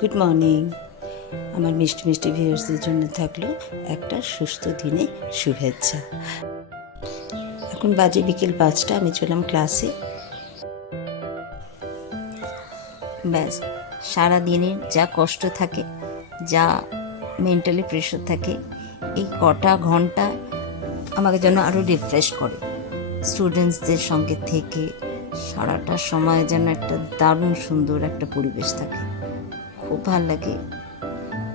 Good morning. আমার মিষ্টি মিষ্টি ভিউয়ার্সদের জন্য থাকলো একটা সুস্থ দিনে শুভেচ্ছা। এখন বাজে বিকেল 5টা, আমি চললাম ক্লাসে। ব্যাস, সারাদিনের যা কষ্ট থাকে, যা মেন্টালি প্রেশার থাকে, এই কটা ঘন্টা আমাকে যেন আরও রিফ্রেশ করে। স্টুডেন্টসদের সঙ্গে থেকে সারাটা সময় যেন একটা দারুণ সুন্দর একটা পরিবেশ থাকে, খুব ভাল লাগে।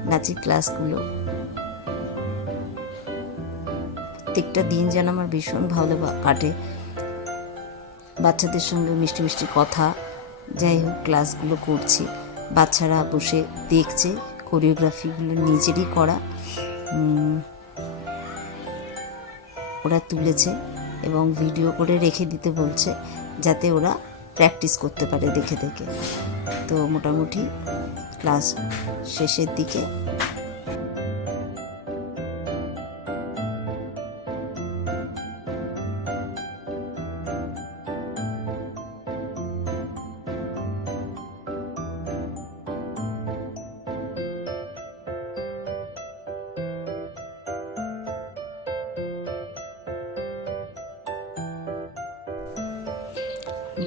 নাচের ক্লাসগুলো প্রত্যেকটা দিন যেন আমার ভীষণ ভালো কাটে। বাচ্চাদের সঙ্গে মিষ্টি মিষ্টি কথা, যাই হোক ক্লাসগুলো করছি, বাচ্চারা বসে দেখছে কোরিওগ্রাফিগুলো নিজেরই করা, ওরা তুলেছে এবং ভিডিও করে রেখে দিতে বলছে যাতে ওরা প্র্যাকটিস করতে পারে দেখে দেখে। তো মোটামুটি ক্লাস শেষের দিকে।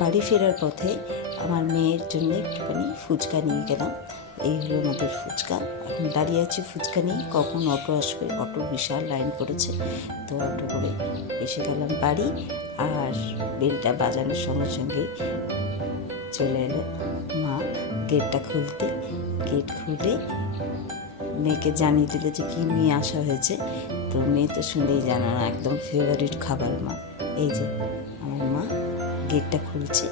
বাড়ি ফেরার পথে আমার মেয়ের জন্য একটুখানি ফুচকা নিয়ে গেলাম। এই হলো আমাদের ফুচকা। এখন দাঁড়িয়ে আছি ফুচকা নিয়ে, কখন অটো আসবে। অটো বিশাল লাইন পড়েছে, তো অটো করে এসে গেলাম বাড়ি। আর বেলটা বাজানোর সঙ্গে সঙ্গেই চলে এলো মা গেটটা খুলতে। গেট খুলে মেয়েকে জানিয়ে দিল যে কী নিয়ে আসা হয়েছে। তো মেয়ে তো শুনেই জানো না, একদম ফেভারিট খাবার মা। এই যে আমার মা গেটটা খুলছে।